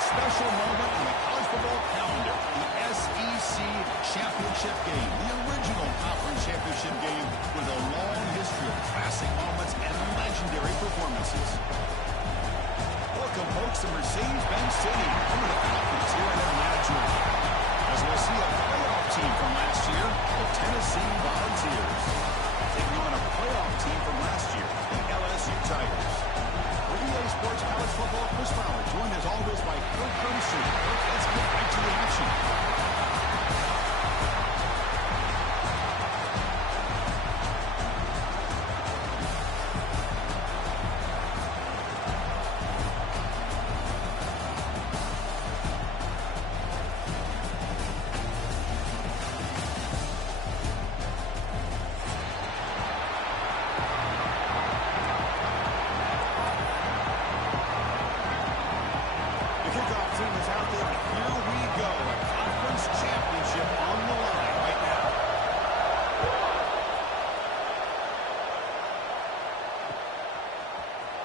a special moment in the college football calendar, the SEC Championship game, the original conference championship game with a long history of classic moments and legendary performances. Welcome, folks, to Mercedes-Benz Stadium, home of the Falcons here in Atlanta, Georgia, as we'll see a playoff team from last year, the Tennessee Volunteers, taking on a playoff team from last year, the LSU Tigers. For EA Sports College Football, Chris Fowler, joined as always by Kirk Curtis. Kirk, let's get right to the action.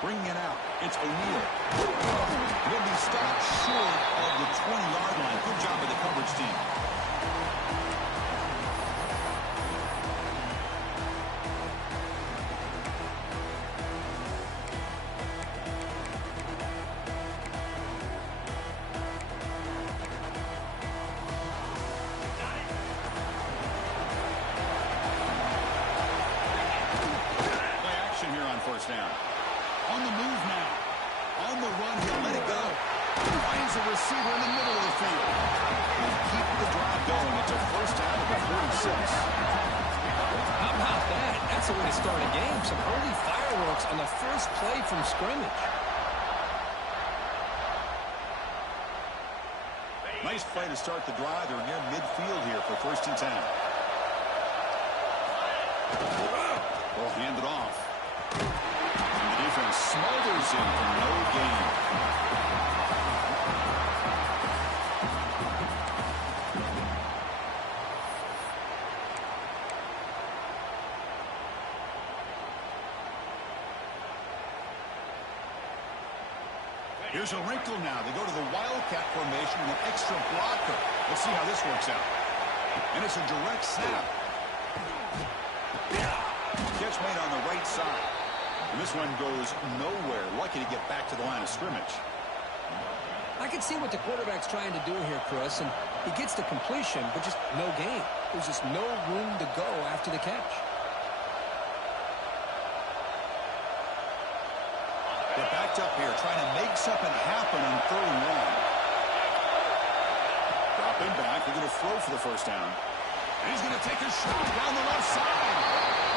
Bringing it out, it's O'Neal. Will be stopped short of the 20-yard line. Good job by the coverage team. Play action here on first down. On the move now. On the run, he'll let it go. Finds a receiver in the middle of the field. He'll keep the drive going. It's a first down at the 46. How about that? That's the way to start a game. Some early fireworks on the first play from scrimmage. Nice play to start the drive. They're near midfield here for 1st and 10. Will hand it off. Defense smothers him for no gain. Here's a wrinkle now. They go to the Wildcat formation with an extra blocker. Let's see how this works out. And it's a direct snap. Catch made on the right side. And this one goes nowhere. Lucky to get back to the line of scrimmage. I can see what the quarterback's trying to do here, Chris, and he gets the completion, but just no gain. There's just no room to go after the catch. They're backed up here, trying to make something happen on 3rd and 1. Dropping back, they're going to throw for the first down. And he's going to take a shot down the left side.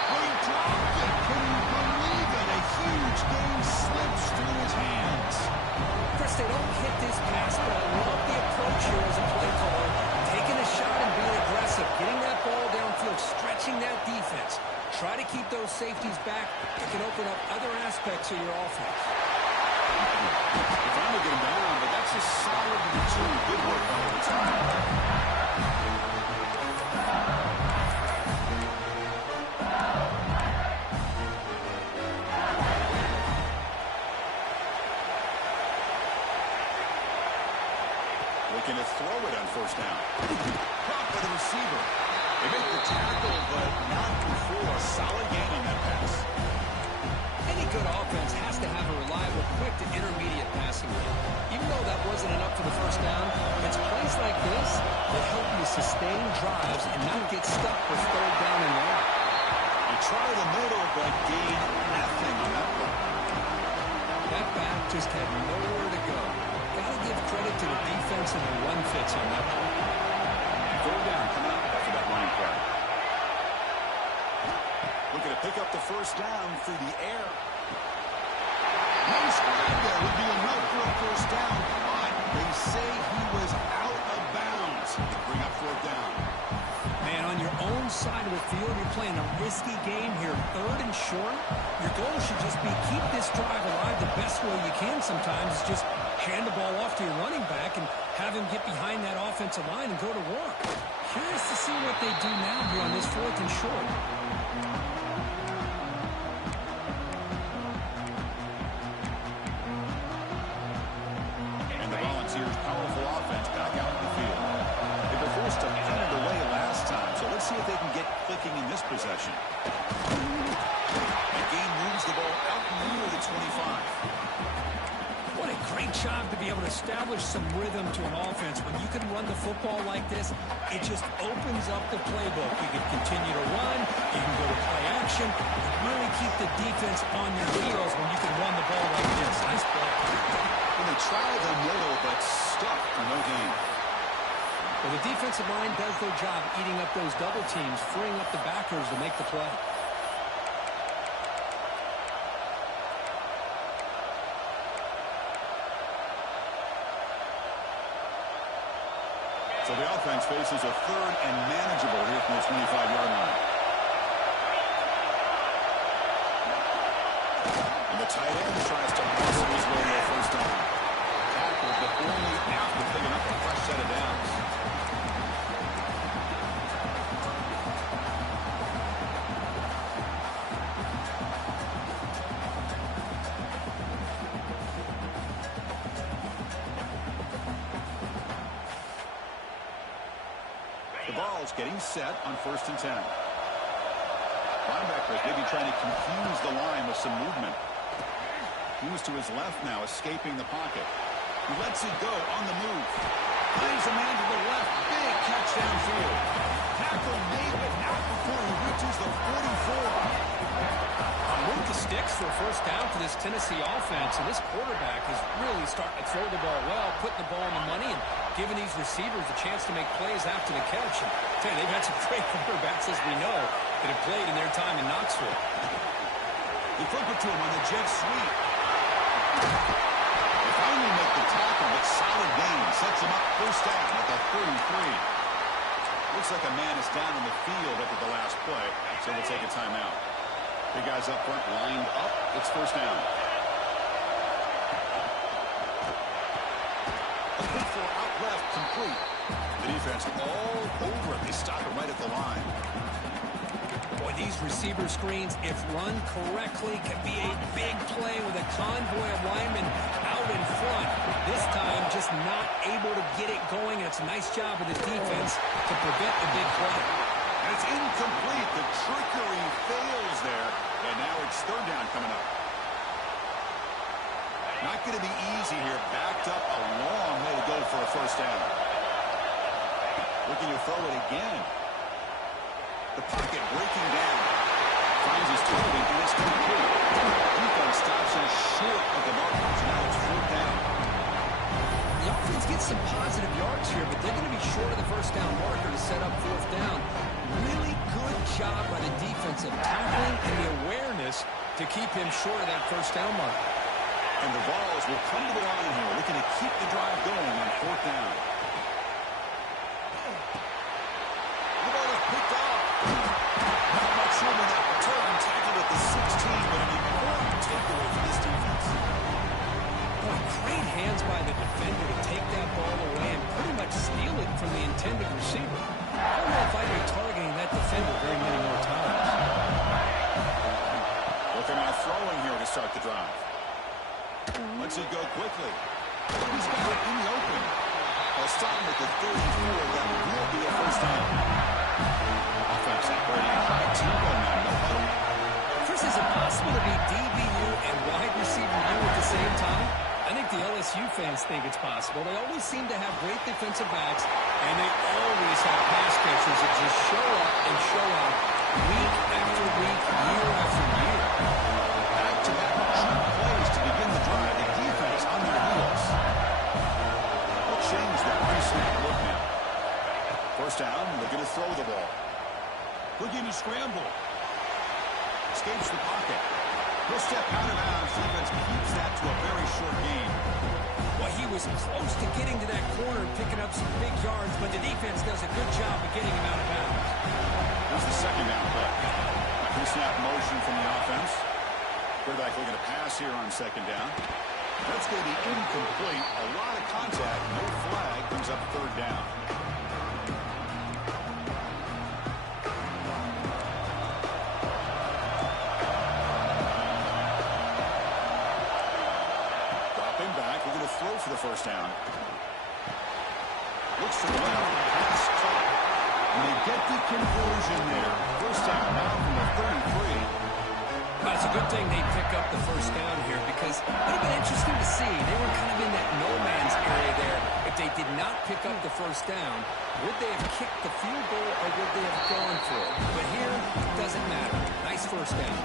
Oh, he dropped it. Can you believe it? A huge game slips through his hands. Chris, they don't hit this pass, but I love the approach here as a play caller. Taking a shot and being aggressive, getting that ball downfield, stretching that defense. Try to keep those safeties back. It can open up other aspects of your offense. They finally get him down, but that's a solid return. Good work by the time. Looking to throw it on first down. Caught by the receiver. They make the tackle, but not before. A solid gain on that pass. Any good offense has to have a reliable, quick to intermediate passing game. Even though that wasn't enough for the first down, it's plays like this that help you sustain drives and not get stuck with 3rd down and 1. They try the middle, but gain nothing on that play. That back just had nowhere to go. Got to give credit to the defense and the run fits on that play. 3rd down coming up after that line play. Looking to pick up the first down through the air. Nice grab there. Would be enough for a first down, but they say he was out of bounds. Bring up 4th down. Man, on your own side of the field, you're playing a risky game here. 3rd and short. Your goal should just be keep this drive alive the best way you can sometimes. Is just hand the ball off to your running back and have him get behind that offensive line and go to work. Curious to see what they do now here on this 4th and short. And the Volunteers possession. The game moves the ball out near the 25. What a great job to be able to establish some rhythm to an offense. When you can run the football like this, it just opens up the playbook. You can continue to run, you can go to play action, really keep the defense on your heels when you can run the ball like this. Nice play. When they tried the middle, but stuck for no gain. Well, the defensive line does their job eating up those double teams, freeing up the backers to make the play. So the offense faces a third and manageable here from the 25-yard line. And the tight end tries to muscle his way to a first down. Tackled, but only after picking up a fresh set of downs. The ball's getting set on 1st and 10. Linebackers maybe trying to confuse the line with some movement. Moves to his left now, escaping the pocket. He lets it go on the move. Finds a man to the left. Big catch downfield. Tackle made, but not before he reaches the 44. Move the sticks for a first down for this Tennessee offense, and this quarterback is really starting to throw the ball well, putting the ball on the money, and giving these receivers a chance to make plays after the catch. And they've had some great quarterbacks, as we know, that have played in their time in Knoxville. They flip it to him on the jet sweep. They finally make the tackle, but solid gain sets him up first down at the 33. Looks like a man is down in the field after the last play, so we'll take a timeout. Big guys up front lined up. It's first down. A quick throw out left, complete. The defense all over it. They stop it right at the line. Boy, these receiver screens, if run correctly, can be a big play with a convoy of linemen out in front. This time, just not able to get it going. And it's a nice job of the defense to prevent the big play. And it's incomplete. The trickery fails there. And now it's third down coming up. Not going to be easy here. Backed up a long way to go for a first down. Looking to throw it again. The pocket breaking down. Finds his target, and it's complete. Defense stops him short of the markers. Now it's fourth down. The offense gets some positive yards here, but they're going to be short of the first down marker to set up fourth down. Really good job by the defensive tackling and the awareness to keep him short of that first down marker. And the Vols will come to the line here, looking to keep the drive going on fourth down. The ball is picked off. Not much room in that return. Tackled at the 16, but an important takeaway for this defense. Boy, great hands by the defender to take that ball away and pretty much steal it from the intended receiver. I don't know if I'd be targeting that defender very many more times. Looking at throwing here to start the drive. Lets it go quickly. He's got it in the open. They'll stop him at the 34. That will be a first down. Offense operating at high tempo now. No huddle. Chris, is it possible to be DBU and wide receiver U at the same time? I think the LSU fans think it's possible. They always seem to have great defensive backs, and they always have pass catchers that just show up and show out week after week, year after year. Back-to-back cheap plays to begin the drive. The defense on their heels. We'll change that pre-snap look now. First down, they're going to throw the ball. Houdini scramble. Escapes the pocket. He'll step out of bounds. Defense keeps that to a very short gain. Well, he was close to getting to that corner and picking up some big yards, but the defense does a good job of getting him out of bounds. Here's the second down play. Pre-snap motion from the offense. Quarterback looking to pass here on second down. That's going to be incomplete. A lot of contact. No flag. Brings up third down. Dropping back. We're going to throw for the first down. Looks to the left. Pass caught. And they get the conversion there. First down now from the 33. Well, it's a good thing they pick up the first down here because it would have been interesting to see. They were kind of in that no man's area there. If they did not pick up the first down, would they have kicked the field goal or would they have gone for it? But here, it doesn't matter. Nice first down.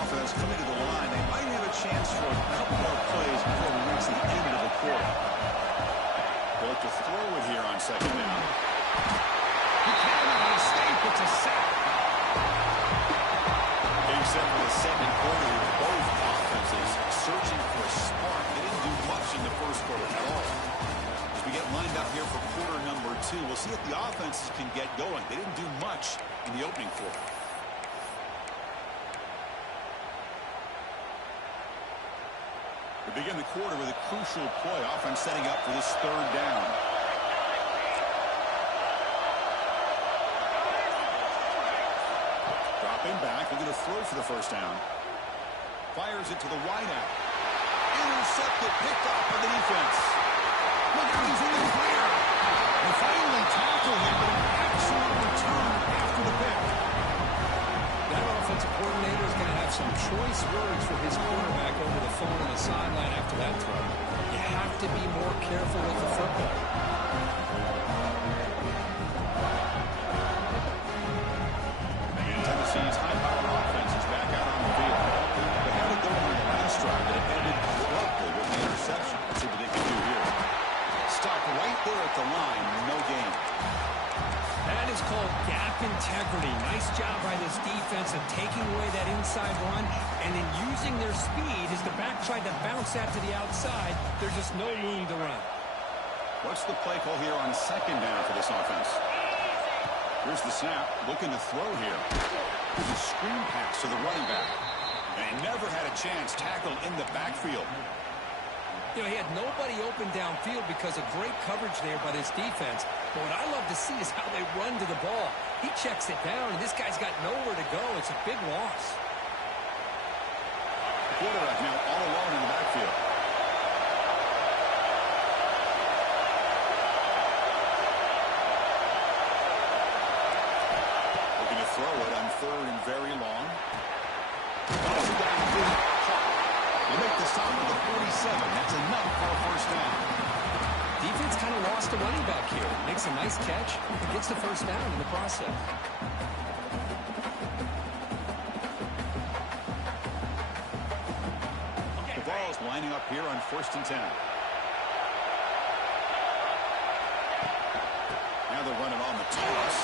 Offense coming to the line. They might have a chance for a couple more plays before we reach the end of the quarter. They'll look to throw it here on second down. He can't make a mistake. It's a sack. Getting set for the second quarter. Both offenses searching for a spark. They didn't do much in the first quarter at all. As we get lined up here for quarter number 2, we'll see if the offenses can get going. They didn't do much in the opening quarter. We begin the quarter with a crucial play. Offense setting up for this third down. Dropping back, looking to throw for the first down. Fires it to the wideout. Intercepted, picked off by the defense. Look out, he's in the clear. They finally tackle him, but an excellent return after the pick. That offensive coordinator is going to have some choice words for his quarterback over the phone on the sideline after that throw. You have to be more careful with the football. Again, Tennessee's high-powered offense is back out on the field. They had it going on the last drive, but it ended abruptly with the interception. Let's see what they can do here. Stop right there at the line, no gain. That is called gap integrity. Nice job by this defense of taking away that inside run and then using their speed as the back tried to bounce that to the outside. There's just no room to run. What's the play call here on second down for this offense? Here's the snap. Looking to throw here. Here's a screen pass to the running back. And he never had a chance tackled in the backfield. You know, he had nobody open downfield because of great coverage there by this defense. But what I love to see is how they run to the ball. He checks it down, and this guy's got nowhere to go. It's a big loss. Quarterback now all alone in the backfield. Looking to throw it on third and very long. They make the stop at the 47. That's enough for a first down. Defense kind of lost a running back here. Makes a nice catch. Gets the first down in the process. The ball's lining up here on 1st and 10. Now they're running on the toss.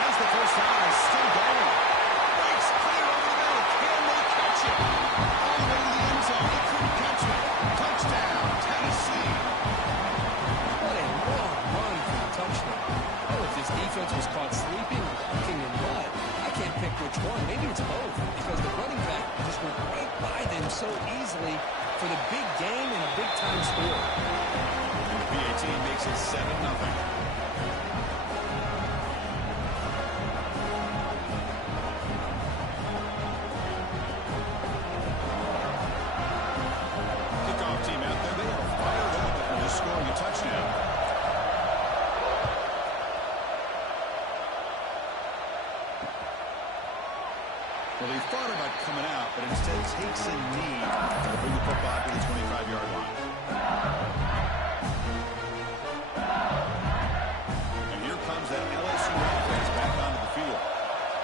As the first down is still going. Breaks clear over the middle. Can they catch it? All the way to the end zone. They couldn't catch it. Touchdown, Tennessee. What a long run for the touchdown. Oh, if this defense was caught sleeping or walking in mud, I can't pick which one. Maybe it's both because the running back just went right by them so easily for the big game and a big-time score. And the PAT makes it 7-0. Well, he thought about coming out, but instead takes a knee to bring the football to the 25-yard line. And here comes that LSU offense back onto the field.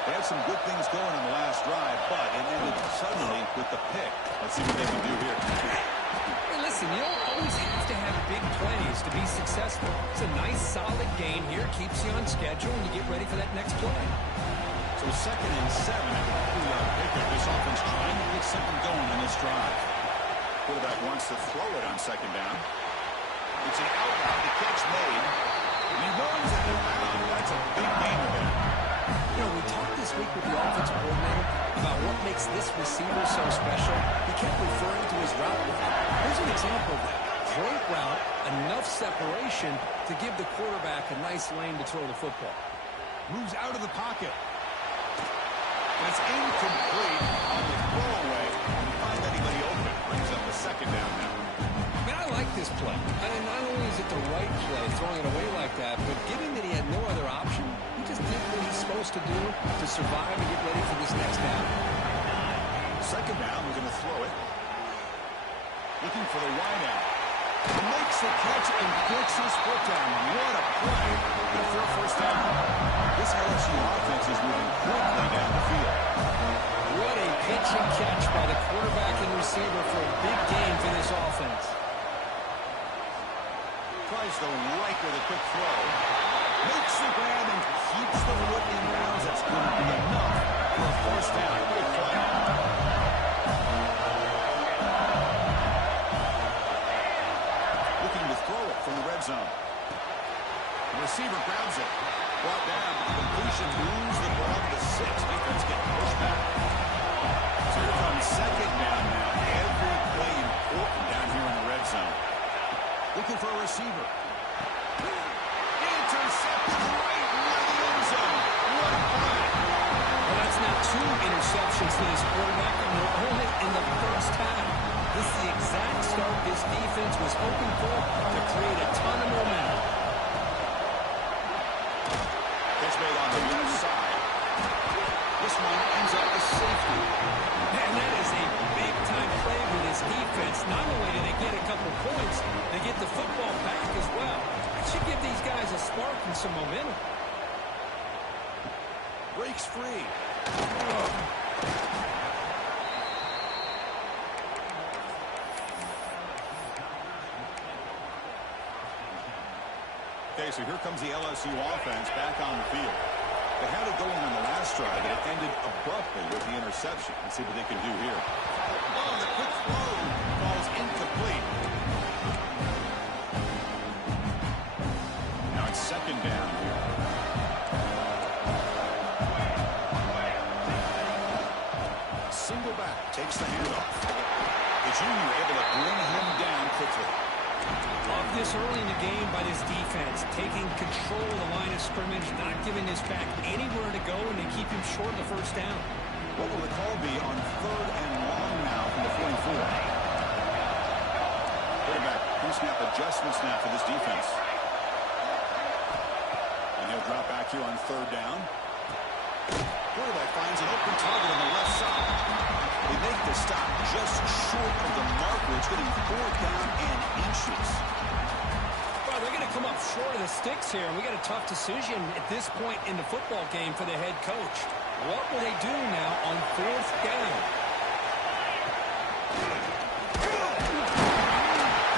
They had some good things going on the last drive, but it ended suddenly with the pick. Let's see what they can do here. Hey, listen, you don't always have to have big plays to be successful. It's a nice, solid game here. Keeps you on schedule, and you get ready for that next play. So 2nd and 7 after the 3-yard pickup. This offense trying to get something going on this drive. Quarterback wants to throw it on second down. It's an out-route. The catch made. And he runs it around. That's a big game again. You know, we talked this week with the offensive coordinator about what makes this receiver so special. He kept referring to his route running. Here's an example of that. Great route, enough separation to give the quarterback a nice lane to throw the football. Moves out of the pocket. It's incomplete on the throwaway. Didn't find anybody open. Brings up a second down now. I mean, I like this play. I mean, not play, throwing it away like that. But given that he had no other option, he just did what he's supposed to do to survive and get ready for this next down. Second down, we're going to throw it. Looking for the wide out. He makes the catch and gets his foot down. What a play for a first down. This LSU offense is moving quickly down the field. What a pitch and catch by the quarterback and receiver for a big game for this offense. Tries the right with a quick throw. Makes the grab and keeps the foot in bounds. That's going to be enough for a first down. Big play. Looking to throw it from the red zone. The receiver grabs it. Brought down. Completion, moves the ball to the 6. Defense getting pushed back. So here comes second down now. Every play important down here in the red zone. Looking for a receiver. Intercepted right near the end zone. What a play. Well, that's now 2 interceptions to this quarterback, and they're only in the first half. This is the exact start this defense was hoping for to create a ton of momentum. Catch made on the left side. This one ends up as safety. And that is a big-time play for this defense. Not only do they get a couple points, they get the football back as well. It should give these guys a spark and some momentum. Breaks free. Okay, so here comes the LSU offense back on the field. They had it going on the last drive, and it ended abruptly with the interception. Let's see what they can do here. Oh, the quick throw falls incomplete. Now it's second down here. Single back, takes the handoff. The junior able to bring him down quickly. Love this early in the game by this defense, taking control of the line of scrimmage, not giving this back anywhere to go, and they keep him short of the first down. What will the call be on 3rd and long now from the 44? Quarterback, pre-snap adjustments now for this defense. And he'll drop back here on 3rd down. Quarterback finds an open target on the left side. They make the stop just short of the marker. It's getting 4th down and inches. Well, they're going to come up short of the sticks here, and we got a tough decision at this point in the football game for the head coach. What will they do now on 4th down?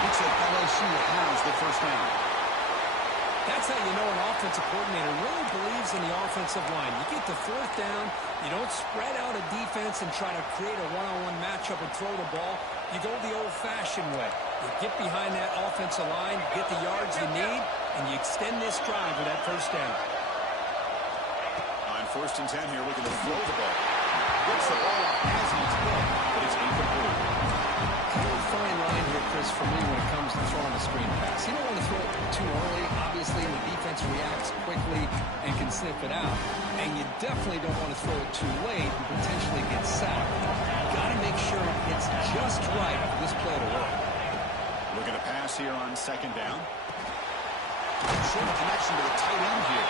Looks like LSU has the first down. That's how you know an offensive coordinator really believes in the offensive line. You get to 4th down, you don't spread out a defense and try to create a one-on-one matchup and throw the ball. You go the old-fashioned way. You get behind that offensive line, get the yards you need, and you extend this drive with that first down. On 1st and 10 here, looking to throw the ball. Gets the ball as he's hit, but it's incomplete. Kind of a fine line here, Chris, for me when it comes to throwing a screen pass. You don't want to throw it too early. Obviously, the defense reacts quickly and can sniff it out. And you definitely don't want to throw it too late and potentially get sacked. Got to make sure it's just right for this play to work. Looking to pass here on 2nd down. Short connection to the tight end here.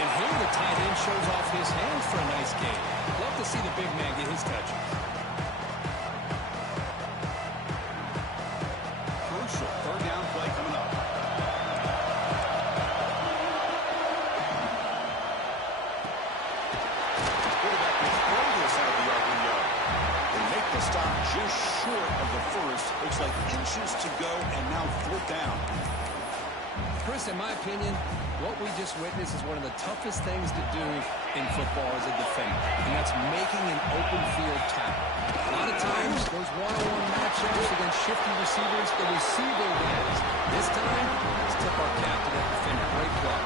And here the tight end shows off his hands for a nice game. Love to see the big man get his touches. Crucial 3rd down play coming up. Quarterback will throw this out of the yard window. They make the stop just short of the first. Looks like inches to go, and now 4th down. Chris, in my opinion, what we just witnessed is one of the toughest things to do in football as a defender, and that's making an open field tackle. A lot of times, those one-on-one matchups against shifty receivers, the receiver wins. This time, let's tip our cap to that defender. Great play.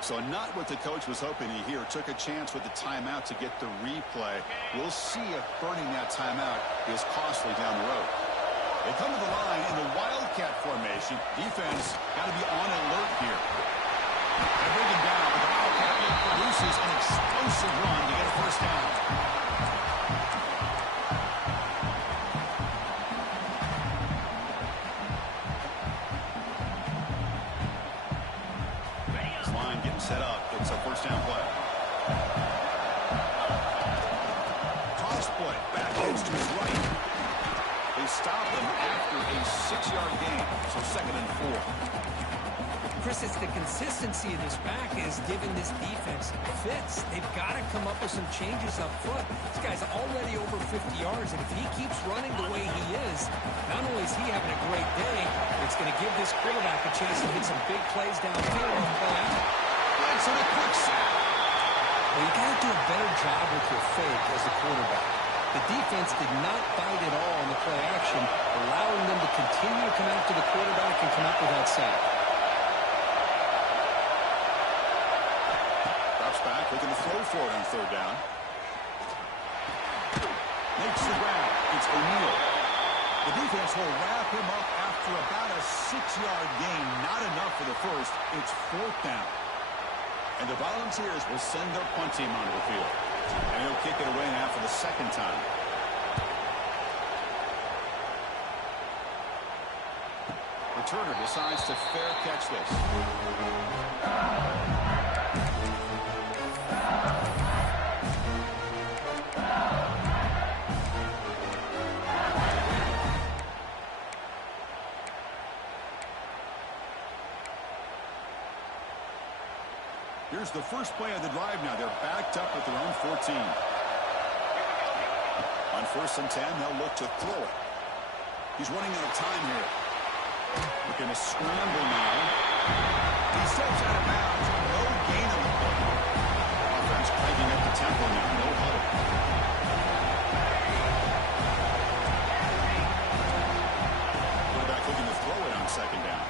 So not what the coach was hoping to hear. Took a chance with the timeout to get the replay. We'll see if burning that timeout is costly down the road. They come to the line in the wild Wildcat formation. Defense got to be on alert here. They bring him down, but the Wildcat produces an explosive run to get a first down. This line getting set up. It's a first down play. Toss play. Back edge to his right. They stop him after a 6-yard gain, so 2nd and 4. Chris, it's the consistency of this back is giving this defense fits. They've got to come up with some changes up front. This guy's already over 50 yards, and if he keeps running the way he is, not only is he having a great day, it's going to give this quarterback a chance to hit some big plays downfield and play out. That's a quick sack. Well, you got to do a better job with your fake as a quarterback. The defense did not bite at all on the play action, allowing them to continue to come after the quarterback and come up with that sack. Drops back, looking to throw for it on 3rd down. Makes the grab. It's O'Neal. The defense will wrap him up after about a 6-yard gain. Not enough for the first. It's 4th down. And the Volunteers will send their punt team onto the field. And he'll kick it away now for the 2nd time. Returner decides to fair catch this. Here's the first play of the drive now. They're backed up at their own 14. On 1st and 10, they'll look to throw it. He's running out of time here. Looking to scramble now. He steps out of bounds. No gain on the play. Offense cranking up the tempo now. No huddle. Quarterback looking to throw it on 2nd down.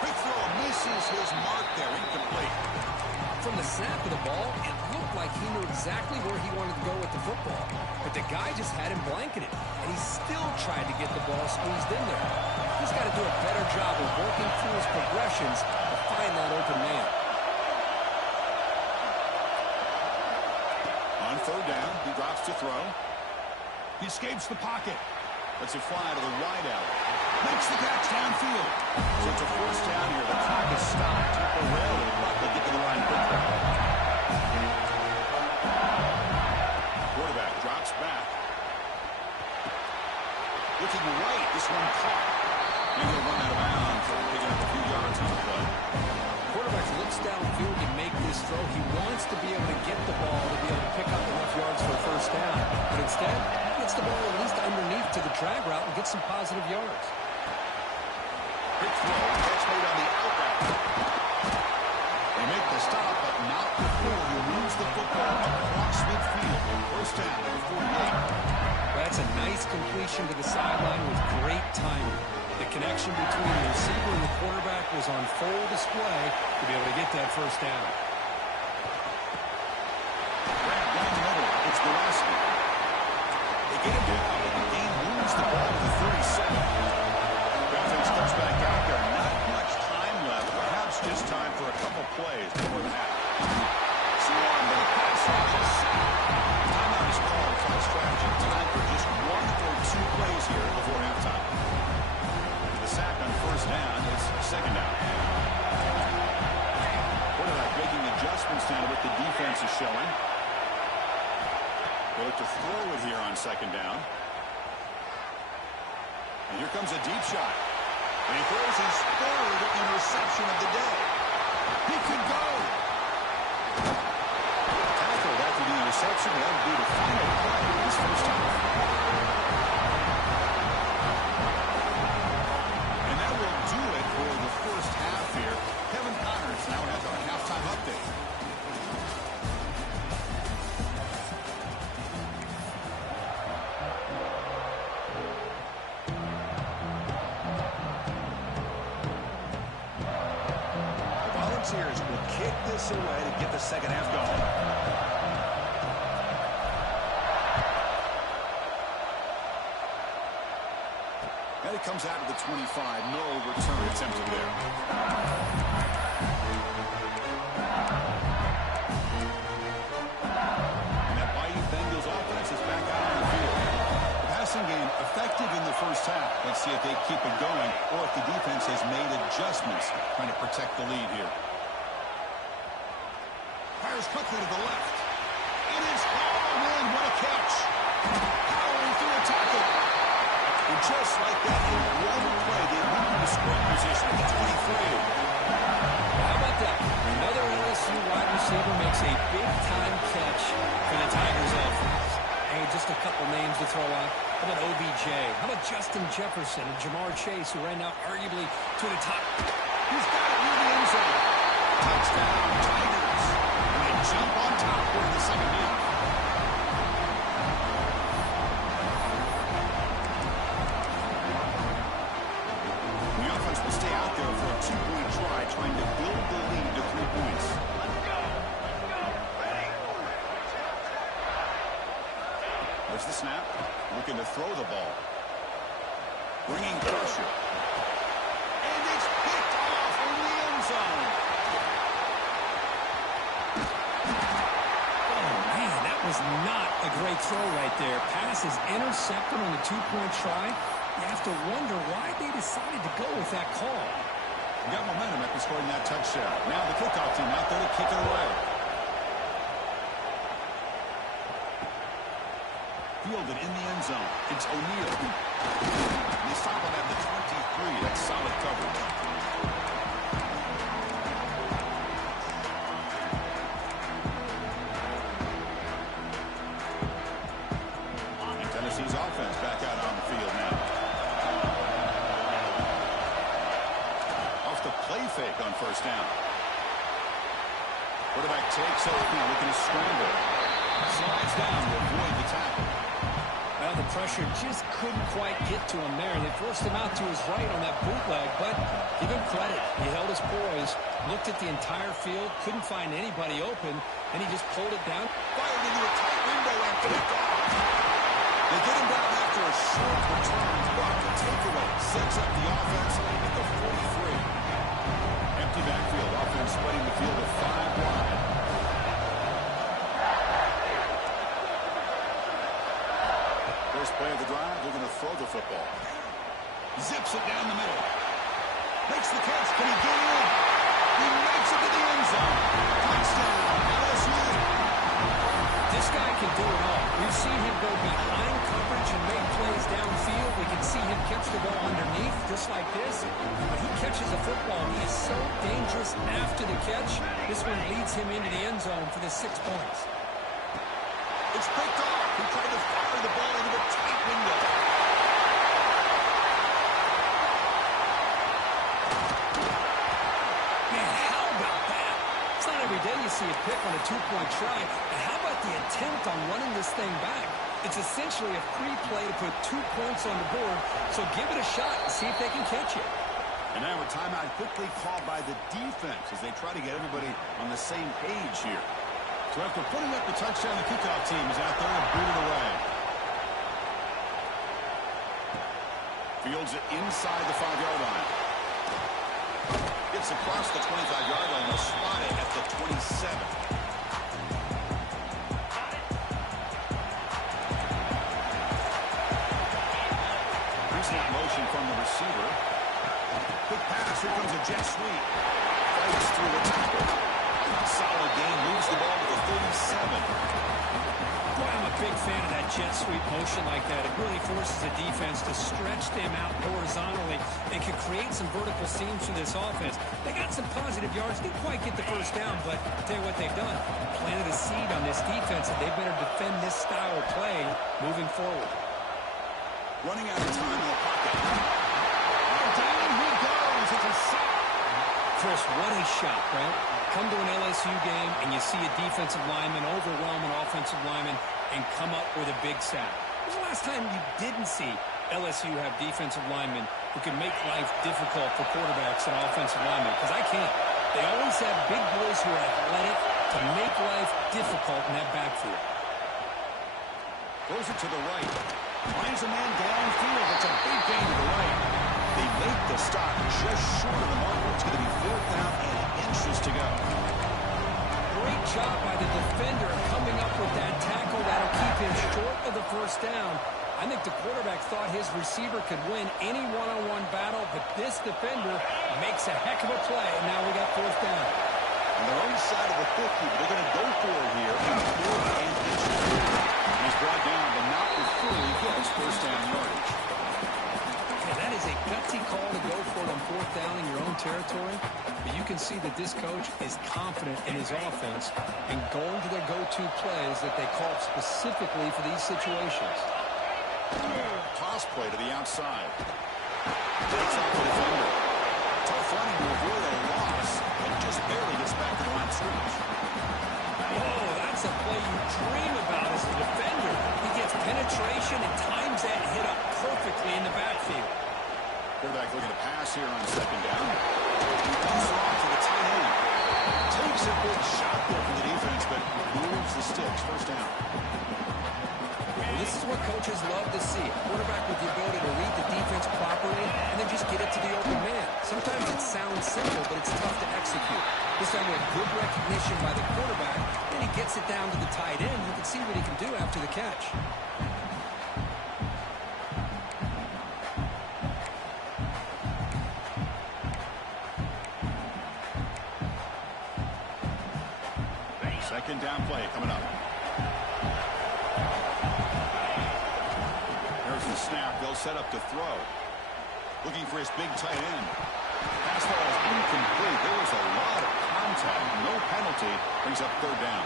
Quick throw misses his mark there. Incomplete. From the snap of the ball, it looked like he knew exactly where he wanted to go with the football. But the guy just had him blanketed, and he still tried to get the ball squeezed in there. He's got to do a better job of working through his progressions to find that open man. On 3rd down, he drops to throw. He escapes the pocket. Lets it fly to the wideout. Makes the catch downfield. So it's a first down here. The clock is stopped temporarily, but they'll get to the line quickly. Quarterback drops back. Looking right. This one caught. And he'll run out of bounds after picking up a few yards on the play. Quarterback looks downfield to make this throw. He wants to be able to get the ball to be able to pick up enough yards for a first down. But instead, he gets the ball at least underneath to the drag route and gets some positive yards. Quick throw. Catch made on the outback. They make the stop, but not before he moves the football across midfield. First down at the 48. That's a nice completion to the sideline with great timing. The connection between the receiver and the quarterback was on full display to be able to get that first down. Grab down the middle. It's Gillespie. They get him down, but the game moves the ball to the 37. Offense comes back out there. Not much time left. Perhaps just time for a couple plays before the half. Swarm, but a pass rush is set. Timeout is called. Flight strategy. Time for just 1 or 2 plays here before halftime. The sack on first down. It's 2nd down. Quarterback making adjustments now to what the defense is showing. They look to throw it here on 2nd down. And here comes a deep shot. And he throws his 3rd interception of the day. He could go. Tackled after the interception. That would be the final play of his first time. And that will do it for the first half here. Kevin Connors now has our halftime update. Volunteers will kick this away to get the second half going. Got to it comes out of the 25. No return attempted there. And that mighty Bengals offense is back out on the field. The passing game effective in the first half. Let's see if they keep it going or if the defense has made adjustments trying to protect the lead here. Fires quickly to the left. It is all in. What a catch. Powering through a tackle. And just like that, in one play, they move into scoring position at the 23. How about that? Another LSU wide receiver makes a big-time catch for the Tigers offense. Hey, just a couple names to throw out. How about OBJ? How about Justin Jefferson and Jamar Chase, who right now arguably to the top? He's got it near the end zone. Touchdown, Tigers. And they jump on top here in the second half. The offense will stay out there for a two-point try, trying to build the lead to 3 points. There's the snap. Looking to throw the ball. Bringing pressure. And it's picked off in the end zone. Oh, man, that was not a great throw right there. Pass is intercepted on the two-point try. You have to wonder why they decided to go with that call. They got momentum after scoring that touchdown. Now the kickoff team out there to kick it away. Fielded in the end zone. It's O'Neal. They stop him at the 23. That's solid coverage. And Tennessee's offense back out on the field now. Off the play fake on first down. Quarterback takes over, looking to scramble. Slides down to avoid the tackle. Well, the pressure just couldn't quite get to him there. They forced him out to his right on that bootleg, but give him credit. He held his poise, looked at the entire field, couldn't find anybody open, and he just pulled it down. Fired into a tight window and picked off. They get him down after a short return, but the takeaway sets up the offense at the 43. Empty backfield, offense spreading the field with 5 wide. First play of the drive, they're going to throw the football. Zips it down the middle. Makes the catch. Can he get in? He makes it to the end zone. Touchdown, LSU. This guy can do it all. We've seen him go behind coverage and make plays downfield. We can see him catch the ball underneath, just like this. When he catches the football, he is so dangerous after the catch. This one leads him into the end zone for the 6 points. It's picked off. He tried to fire the ball into the tight window. Man, how about that? It's not every day you see a pick on a 2-point try. And how about the attempt on running this thing back? It's essentially a free play to put 2 points on the board, so give it a shot and see if they can catch it. And now a timeout quickly called by the defense as they try to get everybody on the same page here. So after putting up the touchdown, the kickoff team is out there to boot it away. Fields it inside the 5-yard line. Gets across the 25-yard line. They'll spot it at the 27. Recent motion from the receiver. Quick pass. Here comes a jet sweep. Fights through the tackle. Solid game. Moves the ball to the 37. Boy, I'm a big fan of that jet sweep motion like that. It really forces the defense to stretch them out horizontally and can create some vertical seams for this offense. They got some positive yards. Didn't quite get the first down, but I'll tell you what they've done. Planted a seed on this defense, and they better defend this style of play moving forward. Running out of time in the pocket. Oh, down he goes. It's a sack. Chris, what a shot, right? Come to an LSU game, and you see a defensive lineman overwhelm an offensive lineman and come up with a big sack. When was the last time you didn't see LSU have defensive linemen who can make life difficult for quarterbacks and offensive linemen? Because I can't. They always have big boys who are athletic to make life difficult in that backfield. Throws it to the right. Finds a man downfield. It's a big gain to the right. They make the stop just short of the marker. It's going to be 4th down and inches to go. Great job by the defender coming up with that tackle that'll keep him short of the first down. I think the quarterback thought his receiver could win any one-on-one battle, but this defender makes a heck of a play, and now we got 4th down. On their own side of the 50, they're going to go for it here on 4th and inches. He's brought down, but not before he gets 1st down yardage. Yeah, that is a gutsy call to go for it on 4th down in your own territory, but you can see that this coach is confident in his offense and going to their go-to plays that they call specifically for these situations. Toss play to the outside. Takes off the defender. Tough running to avoid a loss, and just barely gets back to the line of scrimmage. Oh, that's a play you dream about as a defender. He gets penetration and times that hit up perfectly in the backfield. Quarterback looking to pass here on 2nd down. He dumps it off to the tight end. Takes a big shot there from the defense, but moves the sticks. 1st down. This is what coaches love to see. A quarterback with the ability to read the defense properly and then just get it to the open man. Sometimes it sounds simple, but it's tough to execute. This time with good recognition by the quarterback, and he gets it down to the tight end. You can see what he can do after the catch. Second down play coming up. Snap, they'll set up to throw. Looking for his big tight end. Pass ball is incomplete. There was a lot of contact. No penalty. Brings up 3rd down.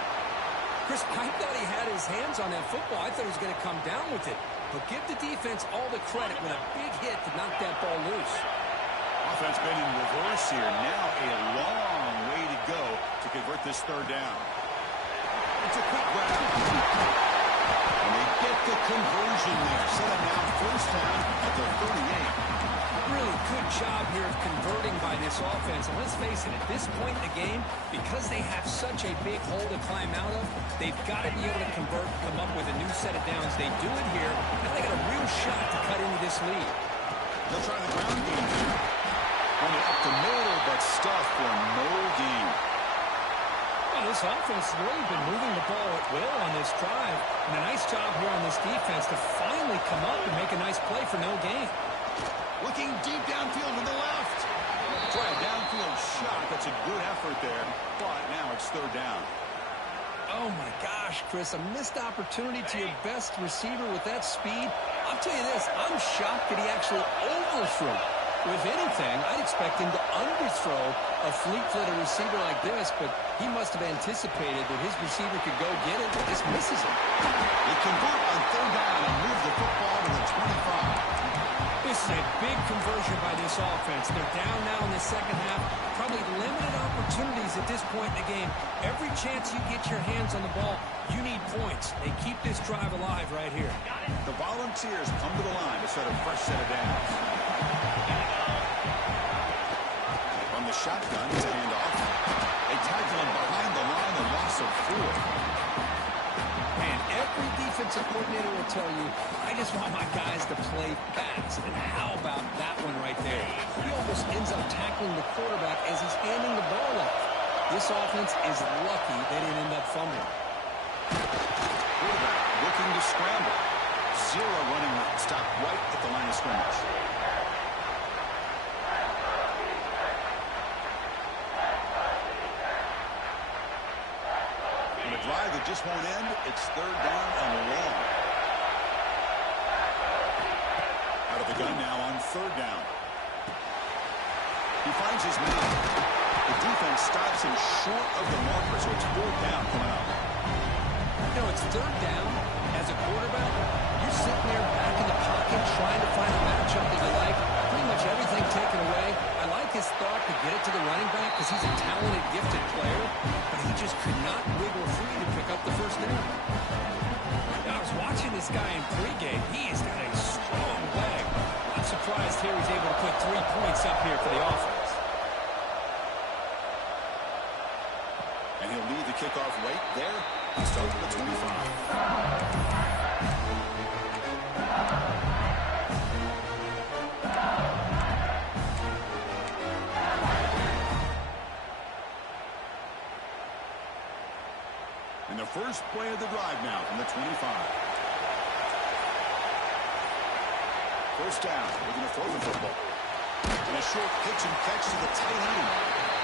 Chris, I thought he had his hands on that football. I thought he was going to come down with it. But give the defense all the credit with a big hit to knock that ball loose. Offense been in reverse here. Now a long way to go to convert this 3rd down. It's a quick grab. And they get the conversion there. Set up now 1st down at the 38. Really good job here of converting by this offense. And let's face it, at this point in the game, because they have such a big hole to climb out of, they've got to be able to convert, come up with a new set of downs. They do it here, and they got a real shot to cut into this lead. They'll try the ground game here. Running up the middle, but stuff for no gain. Well, this offense has really been moving the ball at will on this drive. And a nice job here on this defense to finally come up and make a nice play for no gain. Looking deep downfield to the left. Try a downfield shot. That's a good effort there. But now it's 3rd down. Oh, my gosh, Chris. A missed opportunity to your best receiver with that speed. I'll tell you this. I'm shocked that he actually overthrew. If anything, I'd expect him to underthrow a fleet-footed receiver like this, but he must have anticipated that his receiver could go get it, but this misses him. They convert on 3rd down and move the football to the 25. This is a big conversion by this offense. They're down now in the second half. Probably limited opportunities at this point in the game. Every chance you get your hands on the ball, you need points. They keep this drive alive right here. The Volunteers come to the line to set a fresh set of downs. From the shotgun, it's a handoff. They tackle him behind the line, a loss of 4. Man, every defensive coordinator will tell you, I just want my guys to play fast. And how about that one right there? He almost ends up tackling the quarterback as he's handing the ball off. This offense is lucky they didn't end up fumbling. Quarterback looking to scramble. 0 running route. Stop right at the line of scrimmage. On a drive that just won't end, it's 3rd down and long. Out of the gun now on 3rd down. He finds his man. The defense stops him short of the marker, so it's 4th down coming up. You know, it's 3rd down. As a quarterback, you're sitting there back in the pocket trying to find a matchup that you like. Pretty much everything taken away. I like his thought to get it to the running back because he's a talented, gifted player, but he just could not wiggle free to pick up the 1st down. Now, I was watching this guy in pregame. He has got a strong leg. I'm surprised here he's able to put 3 points up here for the offense. And he'll lead the kickoff right there. Start at the 25. And the first play of the drive now from the 25. First down. We're going to throw the football. And a short pitch and catch to the tight end.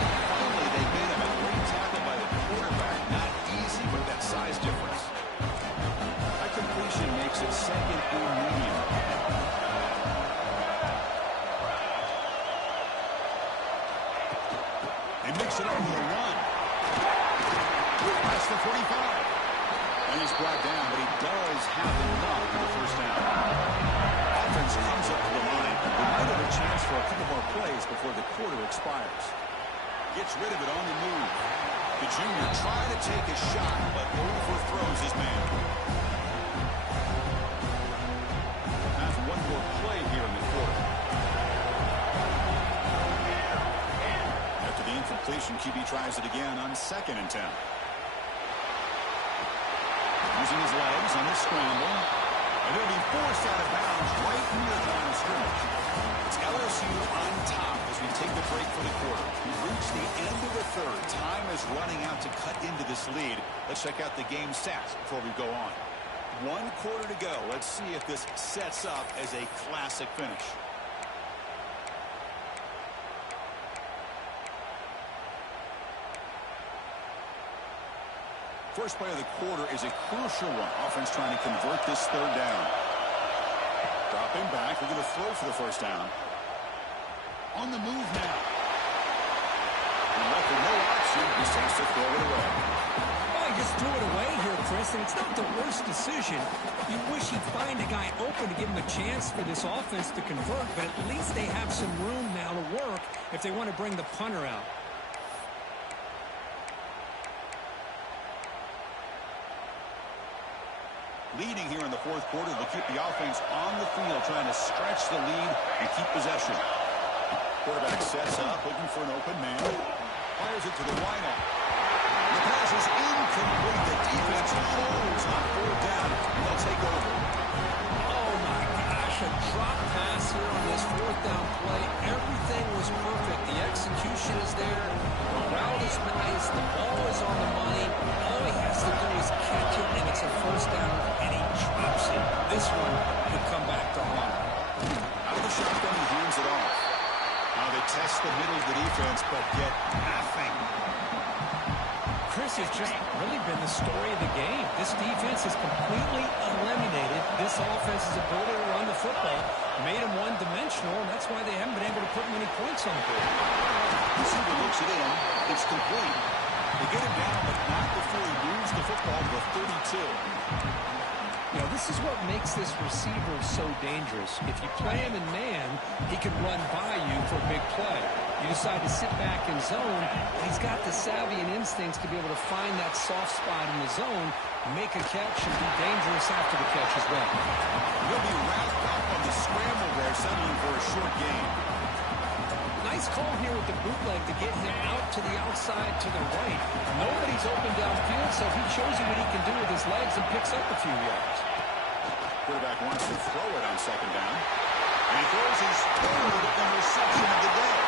Finally, they made him a great tackle by the quarterback. Not easy, but that size difference. That completion makes it second and medium. They mix it up with a run. That's the 45. And he's brought down, but he does have enough for the first down. Offense comes up to the line. They might have a chance for a couple more plays before the quarter expires. Gets rid of it on the move. The junior trying to take a shot, but overthrows his man. Have one more play here in the quarter. After the incompletion, QB tries it again on 2nd and 10. Using his legs on the scramble. And he'll be forced out of bounds right near the line of scrimmage. It's LSU on top as we take the break for the quarter. We've reached the end of the third. Time is running out to cut into this lead. Let's check out the game stats before we go on. 1 quarter to go. Let's see if this sets up as a classic finish. First play of the quarter is a crucial one. Offense trying to convert this third down. Dropping back. We're going to throw for the first down. On the move now. And left with no option. He starts to throw it away. Well, he just threw it away here, Chris, and it's not the worst decision. You wish he'd find a guy open to give him a chance for this offense to convert, but at least they have some room now to work if they want to bring the punter out. Leading here in the 4th quarter, they'll keep the offense on the field, trying to stretch the lead and keep possession. Quarterback sets up, looking for an open man. Fires it to the wideout. The pass is incomplete. The defense holds on 4th down, and they'll take over. Oh, my gosh, a drop pass here on this 4th down play. Everything was perfect. The execution is there. The route is nice. The ball is on the money. All he has to do is catch it, and it's a first down, and he drops it. This one could come back to haunt him. Out of the shotgun, he hands it off. Now they test the middle of the defense, but get nothing. Chris, has just really been the story of the game. This defense has completely eliminated this offense's ability to run the football, made them one-dimensional, and that's why they haven't been able to put many points on the board. Receiver looks it in. It's complete. They get him down, but not before he moves the football to the 32. You know, this is what makes this receiver so dangerous. If you play him in man, he can run by you for a big play. You decide to sit back in zone, he's got the savvy and instincts to be able to find that soft spot in the zone, make a catch, and be dangerous after the catch as well. He'll be wrapped up on the scramble there, settling for a short gain. Nice call here with the bootleg to get him out to the outside to the right. Nobody's open downfield, so he shows you what he can do with his legs and picks up a few yards. Quarterback wants to throw it on 2nd down. And he throws his 3rd interception of the day.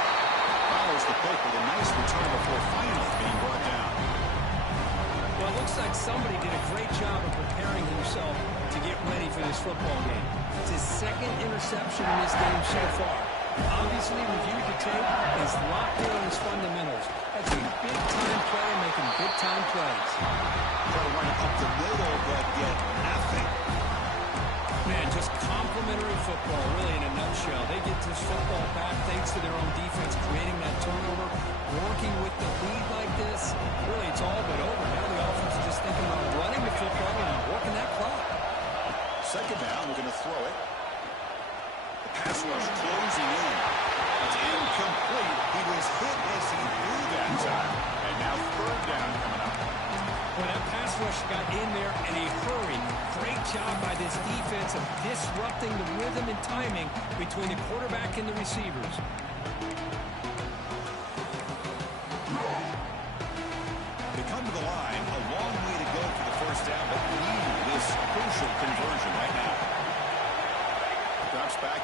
Follows the pick with a nice return before finally being brought down. Well, it looks like somebody did a great job of preparing himself to get ready for this football game. It's his 2nd interception in this game so far. Obviously, reviewed the tape, is locked in on his fundamentals. That's a big-time player making big-time plays. Try to run it up the middle, but get nothing. Man, just complimentary football, really, in a nutshell. They get this football back thanks to their own defense, creating that turnover, working with the lead like this. Really, it's all but over. Now the offense is just thinking about running the football and working that clock. 2nd down, we're going to throw it. Pass rush closing in. It's incomplete. He was hit as he threw that time. And now 3rd down coming up. Well, that pass rush got in there in a hurry. Great job by this defense of disrupting the rhythm and timing between the quarterback and the receivers. They come to the line. A long way to go for the first down, but need this crucial conversion right now.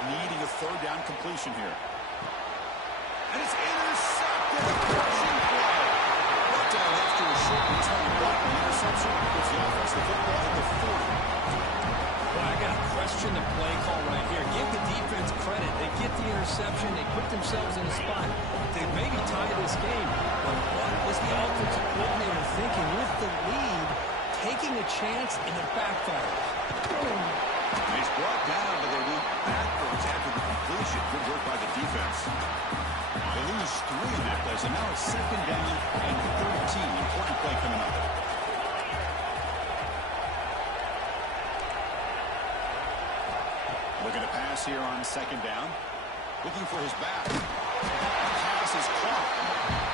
needing a third down completion here. And it's intercepted. A crushing play. Brought down after a short return block. The interception puts the offense the football at the 40. Well, I got to question the play call right here. Give the defense credit. They get the interception. They put themselves in a spot to maybe tie this game. But what was the offensive coordinator thinking with the lead, taking a chance, and it backfires? He's brought down, but they move backwards after the completion. Good work by the defense. They lose 3 in that play, so now it's second down and 13. Important play coming up. Looking to pass here on second down. Looking for his back. Pass is caught.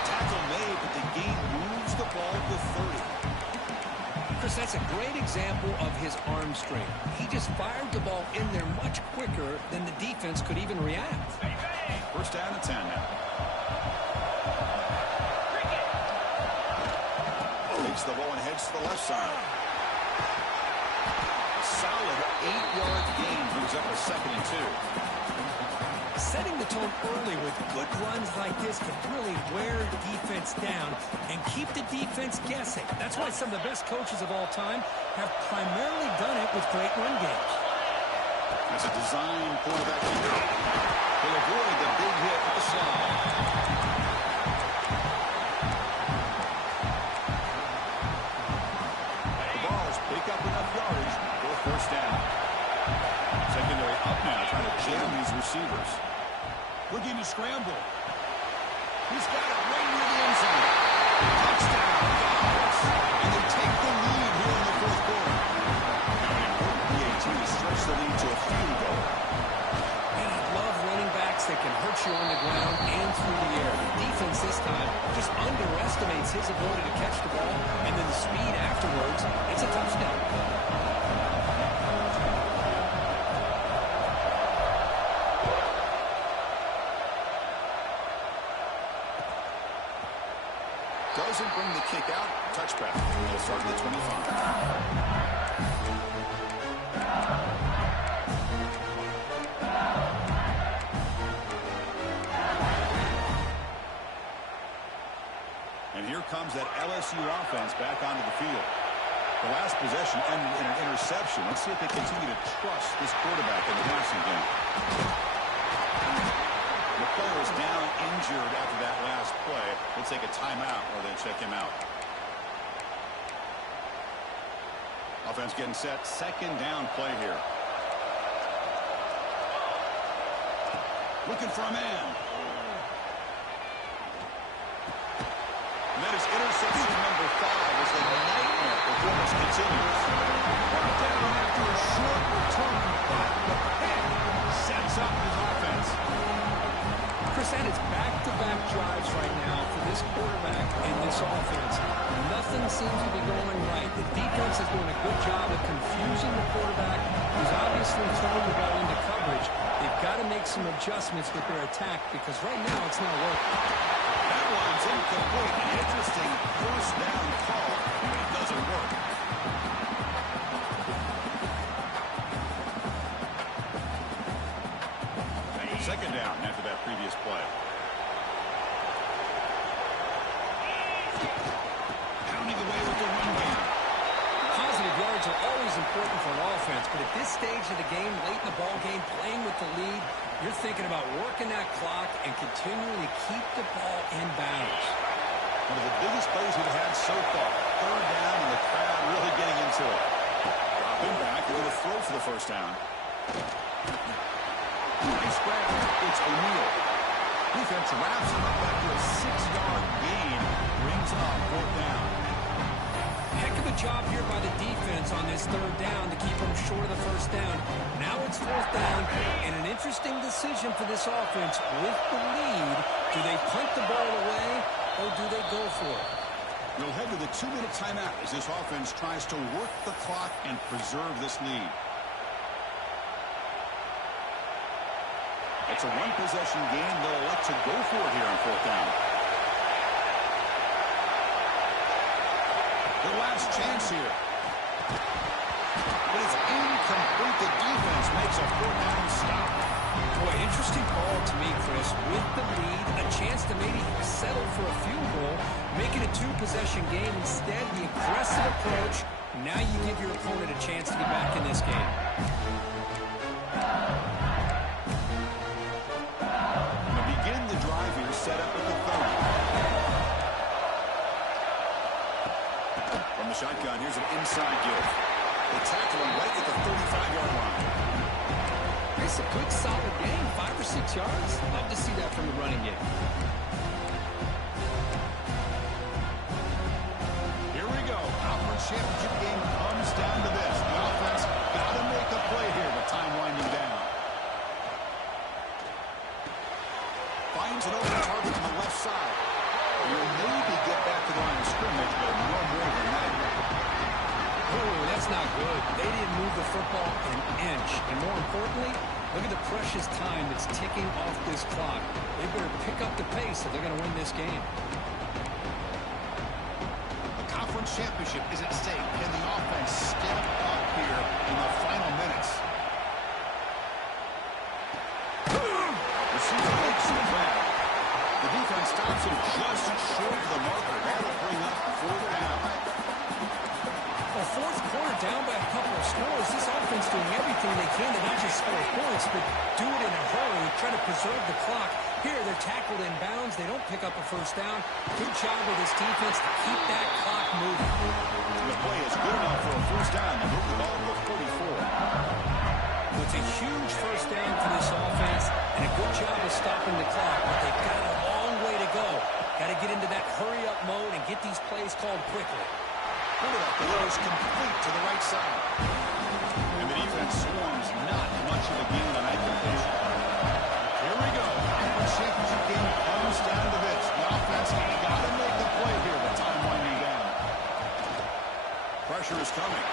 Tackle made, but the game moves the ball to 30. Chris, that's a great example of his arm strength. He just fired the ball in there much quicker than the defense could even react. First down and 10 now. Takes the ball and heads to the left side. Solid 8-yard gain, brings up a 2nd and 2. Setting the tone early with good runs like this can really wear defense down and keep the defense guessing. That's why some of the best coaches of all time have primarily done it with great run games. That's a design quarterback here. He'll avoid the big hit with the slide. The Vols pick up enough yardage for a first down. Secondary up now, trying to jam these receivers. Looking to scramble. He's got it right near the end zone. Touchdown, Vols. And they take the lead here in the fourth quarter. Now an important PAT to stretch the lead to a field goal. And I love running backs that can hurt you on the ground and through the air. The defense this time just underestimates his ability to catch the ball, and then the speed afterwards, it's a touchdown. Doesn't bring the kick out. Touchback. They'll start at the 25. And here comes that LSU offense back onto the field. The last possession ended in an interception. Let's see if they continue to trust this quarterback in the passing game. The player is down injured after that last play. We'll take a timeout or then check him out. Offense getting set. Second down play here. Looking for a man. And that is interception number 5 as the nightmare performance continues. Brought down after a short return, but the pick sets up his offense. Chris, that is back-to-back drives right now for this quarterback and this offense. Nothing seems to be going right. The defense is doing a good job of confusing the quarterback, who's obviously throwing the ball into coverage. They've got to make some adjustments with their attack because right now it's not working. That one's incomplete. An interesting first down call, but it doesn't work. Second down after that previous play. Pounding away with the run game. Positive yards are always important for an offense, but at this stage of the game, late in the ball game, playing with the lead, you're thinking about working that clock and continuing to keep the ball in bounds. One of the biggest plays we've had so far. Third down and the crowd really getting into it. Dropping back, they're going to throw for the first down. Nice grab. It's O'Neal. Defense wraps him up after a 6-yard gain. Brings up fourth down. Heck of a job here by the defense on this third down to keep them short of the first down. Now it's fourth down, and an interesting decision for this offense. With the lead, do they punt the ball away, or do they go for it? We'll head to the 2-minute timeout as this offense tries to work the clock and preserve this lead. It's a one-possession game. They'll elect to go for it here on fourth down. Their last chance here. But it's incomplete. The defense makes a fourth down stop. Boy, interesting call to me, Chris. With the lead, a chance to maybe settle for a field goal, make it a two-possession game. Instead, the aggressive approach. Now you give your opponent a chance to get back in this game. To begin the drive here, set up at the 30. From the shotgun, here's an inside give. They tackle him right at the 35-yard line. It's a good, solid game, 5 or 6 yards. Love to see that from the running game. Here we go. Conference championship game comes down to this. The offense got to make a play here with time winding down. Finds an open target on the left side. You'll maybe get back to the line of scrimmage, but no more than that. Oh, that's not good. They didn't move the football an inch. And more importantly, look at the precious time that's ticking off this clock. They better pick up the pace if they're going to win this game. The conference championship is at stake. Can the offense step up here in the final minutes? Receiver makes the grab. The defense stops him just short of the marker. That'll bring up 4th down. Well, fourth quarter down by a couple of scores. This offense doing everything they can to not just score points, but do it in a hurry, try to preserve the clock. Here, they're tackled in bounds. They don't pick up a first down. Good job with this defense to keep that clock moving. The play is good enough for a first down to move the ball to the 44. It's a huge first down for this offense, and a good job of stopping the clock, but they've got a long way to go. Got to get into that hurry-up mode and get these plays called quickly. Quarterback throws complete to the right side. And the defense swarms not much of a gain on that completion. Here we go. The championship game comes down to this. The offense got to make the play here with time winding down. Pressure is coming.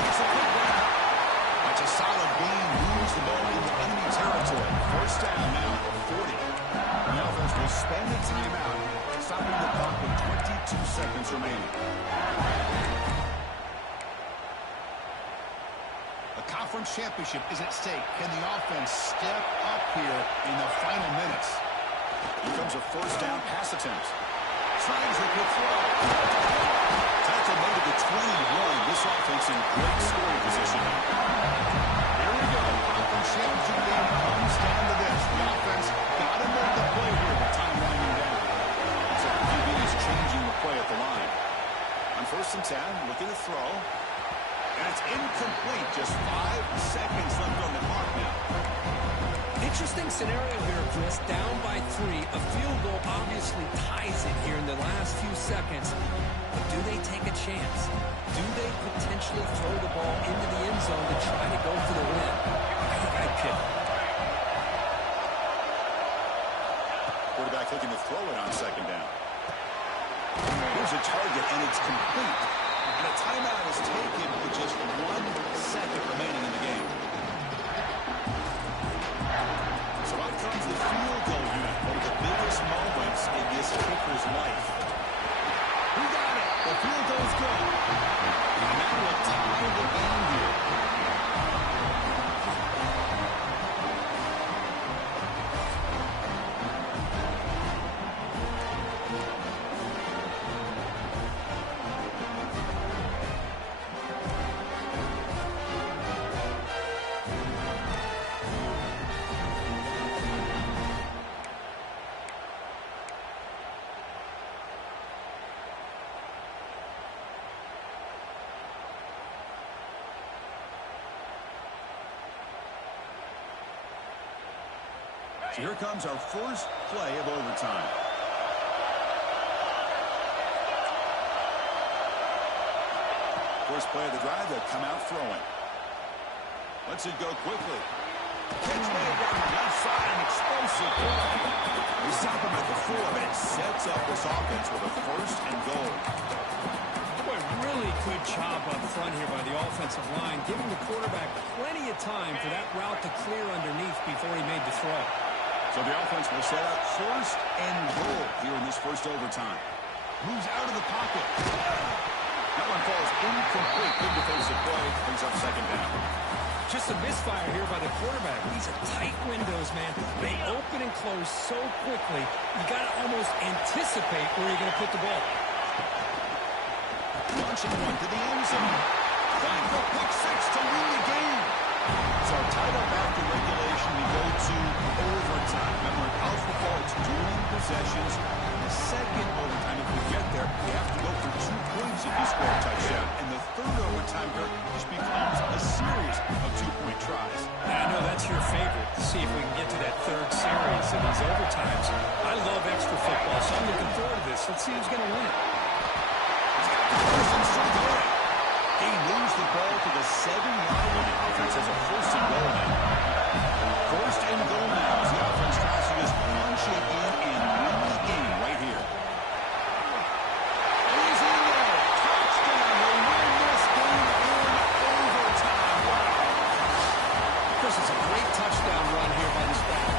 It's a good run. That's a solid gain. Moves the ball into enemy territory. First down now at the 40. The offense will spend the timeout, stopping the clock with 22 seconds remaining. The conference championship is at stake. Can the offense step up here in the final minutes? Here comes a first down pass attempt. Tries the good throw. Tackle made at the 21. This offense in great scoring position. Here we go. Conference championship game comes down to this. The offense got to make the play here with time winding down. Looks like the QB is changing the play at the line. On 1st and 10, looking to throw. And it's incomplete. Just 5 seconds left on the clock now. Interesting scenario here, Chris. Down by 3. A field goal obviously ties it here in the last few seconds. But do they take a chance? Do they potentially throw the ball into the end zone to try to go for the win? I think I'd pick. Quarterback looking to throw it on 2nd down. Here's a target, and it's complete. And a timeout is taken with just 1 second remaining in the game. So out comes the field goal unit, one of the biggest moments in this kicker's life. We got it. The field goal's good. And that will tie the game here. So here comes our first play of overtime. First play of the drive, they'll come out throwing. Lets it go quickly. Catch made down the left side, an explosive play. They stop him at the 4, and it sets up this offense with a 1st and goal. Boy, really good job up front here by the offensive line, giving the quarterback plenty of time for that route to clear underneath before he made the throw. So the offense will set up 1st and goal here in this first overtime. Moves out of the pocket. That one falls incomplete. Good defensive play. Brings up 2nd down. Just a misfire here by the quarterback. These are tight windows, man. They open and close so quickly, you got to almost anticipate where you're going to put the ball. Launching one to the end zone. Going for pick six to win the game. So tied up after regulation, we go to overtime. Remember, in college football, it's dueling possessions. The second overtime, if we get there, you have to go for 2 points if you score a touchdown. And the third overtime, just becomes a series of 2-point tries. And I know that's your favorite, to see if we can get to that third series in these overtimes. I love extra football, so I'm looking forward to this. Let's see who's going to win it. He moves the ball to the 7-yard line. Offense has a first and goal now. First and goal now.